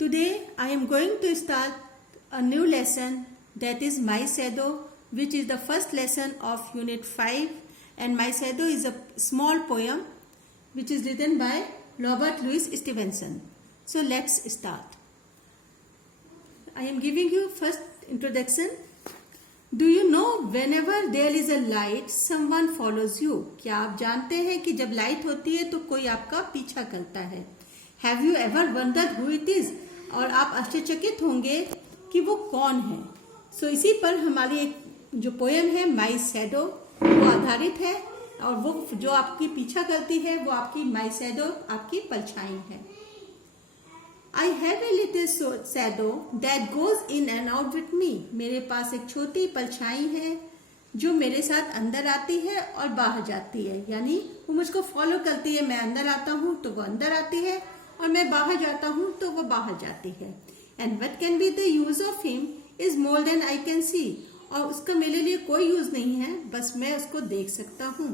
Today I am going to start a new lesson, that is My Shadow, which is the first lesson of Unit 5, and My Shadow is a small poem which is written by Robert Louis Stevenson. So let's start. I am giving you first introduction. Do you know whenever there is a light, someone follows you? क्या आप जानते हैं कि जब light होती है तो कोई आपका पीछा करता है? Have you ever wondered who it is? और आप आश्चर्यचकित होंगे कि वो कौन है. सो इसी पर हमारी एक जो पोएम है माई शैडो वो आधारित है, और वो जो आपकी पीछा करती है वो आपकी माई शैडो, आपकी परछाई है. I have a little shadow that goes in and out with me. मेरे पास एक छोटी परछाई है जो मेरे साथ अंदर आती है और बाहर जाती है, यानी वो मुझको फॉलो करती है. मैं अंदर आता हूँ तो वो अंदर आती है, और मैं बाहर जाता हूँ तो वो बाहर जाती है. And what can be the use of him is more than I can see. और उसका मेरे लिए कोई यूज नहीं है, बस मैं उसको देख सकता हूँ.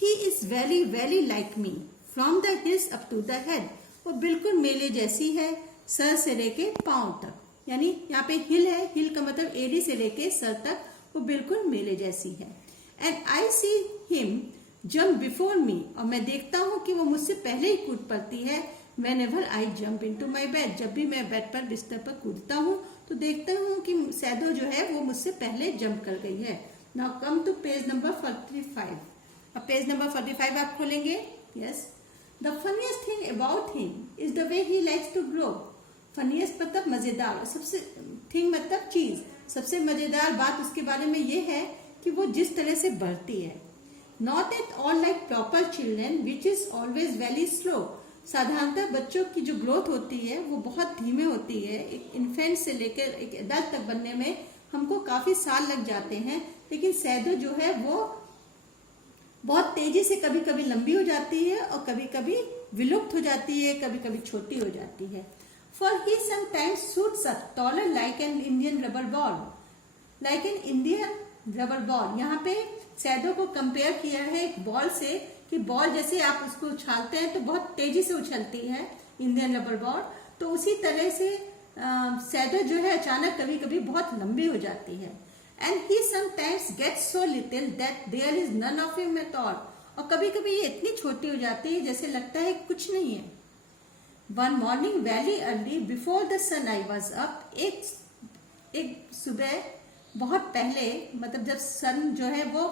He is very very like me from the heels up to the head. वो बिल्कुल मेले जैसी है सर से लेके पांव तक, यानी यहाँ पे हिल है, हिल का मतलब एड़ी से लेके सर तक वो बिल्कुल मेले जैसी है. And I see him jump before me, और मैं देखता हूँ कि वो मुझसे पहले ही कूद पड़ती है. Whenever I jump into my bed, जब भी मैं बेड पर बिस्तर पर कूदता हूँ तो देखता हूँ कि शैडो जो है वो मुझसे पहले जंप कर गई है. Now come to page number 45. अब पेज नंबर 45 आप खोलेंगे. Yes. The funniest thing about him is the way he likes to grow. Funniest मतलब मजेदार, सबसे थिंग मतलब चीज, सबसे मजेदार बात उसके बारे में ये है कि वो जिस तरह से बढ़ती है. Not at all like proper children, which is always very slow. साधारणतः बच्चों की जो ग्रोथ होती है वो बहुत धीमे होती है. एक इन्फेंट से लेकर एक एडल्ट तक बनने में हमको काफी साल लग जाते हैं, लेकिन शैडो जो है वो बहुत तेजी से कभी कभी लंबी हो जाती है और कभी कभी विलुप्त हो जाती है, कभी कभी छोटी हो जाती है. For he sometimes shoots up taller like an Indian rubber ball. Like an Indian rubber ball, यहाँ पे शैडो को कंपेयर किया है एक बॉल से, कि बॉल जैसे आप उसको उछालते हैं तो बहुत तेजी से उछलती है इंडियन रबर बॉल, तो उसी तरह से शैडो जो है अचानक कभी कभी बहुत लंबी हो जाती है. And he sometimes gets so little that there is none of him at all. और कभी कभी ये इतनी छोटी हो जाती है जैसे लगता है कुछ नहीं है. One morning very early before the sun I was up. एक सुबह बहुत पहले, मतलब जब सन जो है वो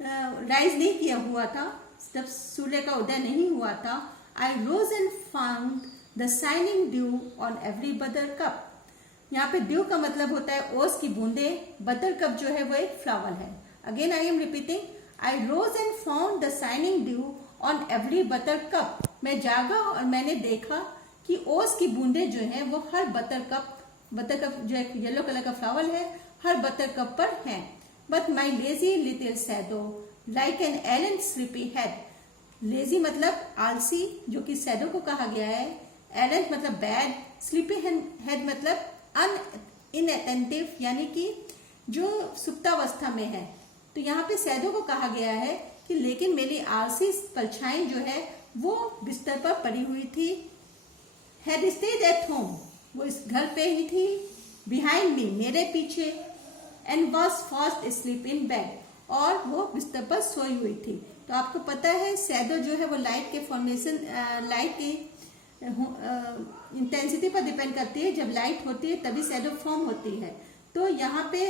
राइज नहीं किया हुआ था, जब सूर्य का उदय नहीं हुआ था, I rose and found the shining dew on every buttercup. यहाँ पे ड्यू का मतलब होता है ओस की बूंदे, बटर कप जो है वो एक फ्लावर है. Again I am repeating, I rose and found the shining dew on every buttercup. मैं जागा और मैंने देखा कि ओस की बूंदे जो है वो हर बटर कप जो एक येलो कलर का फ्लावर है, हर बटर कप पर है. But my lazy little shadow like an arrant sleepy head. Lazy मतलब आलसी, जो कि शैडो को कहा गया है. एलन मतलब बैड, स्लीपी हेड मतलब इनअटेंटिव, यानी कि जो सुप्तावस्था में है. तो यहाँ पे शैडो को कहा गया है कि लेकिन मेरी आलसी परछाई जो है वो बिस्तर पर पड़ी हुई थी. हैड स्टेड एट होम, वो इस घर पे ही थी. बिहाइंड मी, मेरे पीछे. And was fast sleep in bed, और वो बिस्तर पर सोई हुई थी. तो आपको पता है शैडो जो है वो लाइट के फॉर्मेशन, लाइट की इंटेंसिटी पर डिपेंड करती है. जब लाइट होती है तभी शैडो फॉर्म होती है. तो यहाँ पे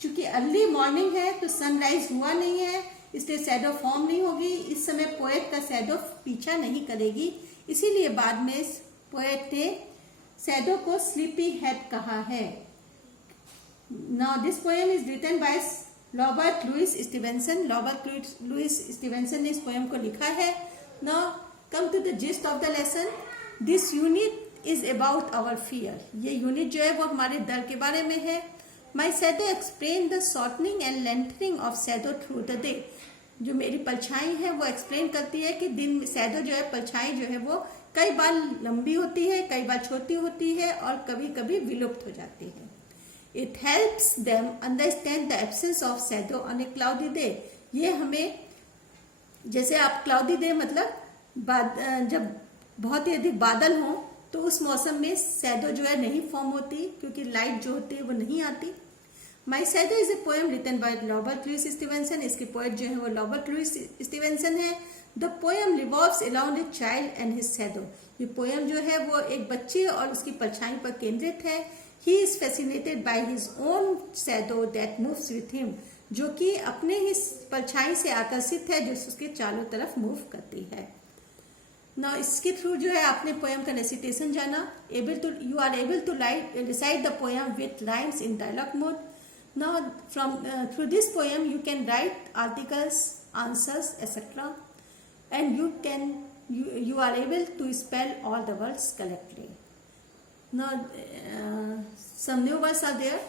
चूंकि अर्ली मॉर्निंग है तो सनराइज हुआ नहीं है, इसलिए शैडो फॉर्म नहीं होगी. इस समय पोएट का शैडो पीछा नहीं करेगी, इसीलिए बाद में पोएट ने शैडो को स्लीपी हेड कहा है. Now this poem is written by Robert Louis Stevenson. Robert Louis Stevenson ने इस पोएम को लिखा है. Now come to the gist of the lesson. This unit is about our fear. ये यूनिट जो है वो हमारे डर के बारे में है. My shadow explain the shortening and lengthening of shadow through the day. जो मेरी परछाई है वो एक्सप्लेन करती है कि दिन में शैडो जो है, परछाई जो है वो कई बार लंबी होती है, कई बार छोटी होती है, और कभी कभी विलुप्त हो जाती है. It helps them understand the absence of shadow on a cloudy day. ये हमें, जैसे आप cloudy day मतलब जब बहुत ही अधिक बादल हों तो उस मौसम में शैडो जो है नहीं फॉर्म होती, क्योंकि लाइट जो होती है वो नहीं आती। My shadow is a poem written by Robert Louis Stevenson. इसके पोएट जो है वो रॉबर्ट लुइस स्टीवेंसन है। The poem revolves around a child and his shadow. ये पोएम जो है वो एक बच्चे और उसकी परछाई पर केंद्रित है। He is fascinated by his own shadow that moves with him, जो कि अपने ही परछाई से आकर्षित है, जो उसके चारों तरफ मूव करती है। ना इसके थ्रू जो है आपने पोएम का रेसिटेशन जाना। You are able to recite the poem with lines in dialogue mode. Now, through this poem, you can write articles, answers, etc., and you are able to spell all the words correctly. Now, some new words are there.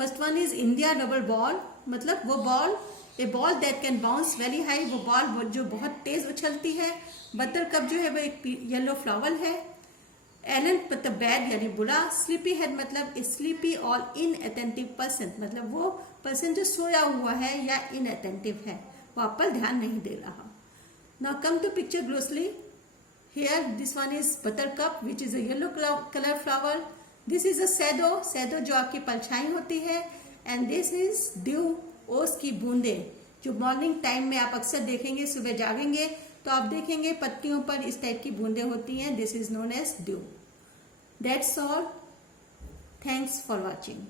First one is India double ball. मतलब वो ball, a ball that can bounce very high. वो ball जो बहुत तेज उछलती है। Buttercup जो है वो एक येलो फ्लावर है। एलन मतलब बैड यानी बुरा। स्लीपी हेड मतलब स्लीपी और इनअटेंटिव पर्सन, मतलब वो पर्सन जो सोया हुआ है या इनअटेंटिव है, वो आप पर ध्यान नहीं दे रहा। Now come to picture closely. Here this one is buttercup which is a yellow colour flower. This is a shadow, shadow जो आपकी परछाई होती है। एंड दिस इज ड्यू, ओस की बूंदे, जो मॉर्निंग टाइम में आप अक्सर देखेंगे, सुबह जागेंगे तो आप देखेंगे पत्तियों पर इस टाइप की बूंदें होती हैं। This is known as dew. That's all. Thanks for watching.